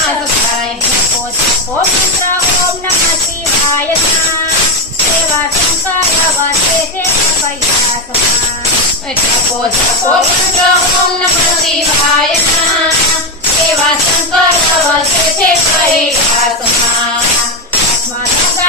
નાશ થાય. જપો જપો મંત્ર ઓમ નમઃ શિવાયના એવા શંકર વસે છે કૈલાસમાં. જપો જપો મંત્ર ઓમ નમઃ શિવાયના એવા શંકર વસે છે કૈલાસમાં.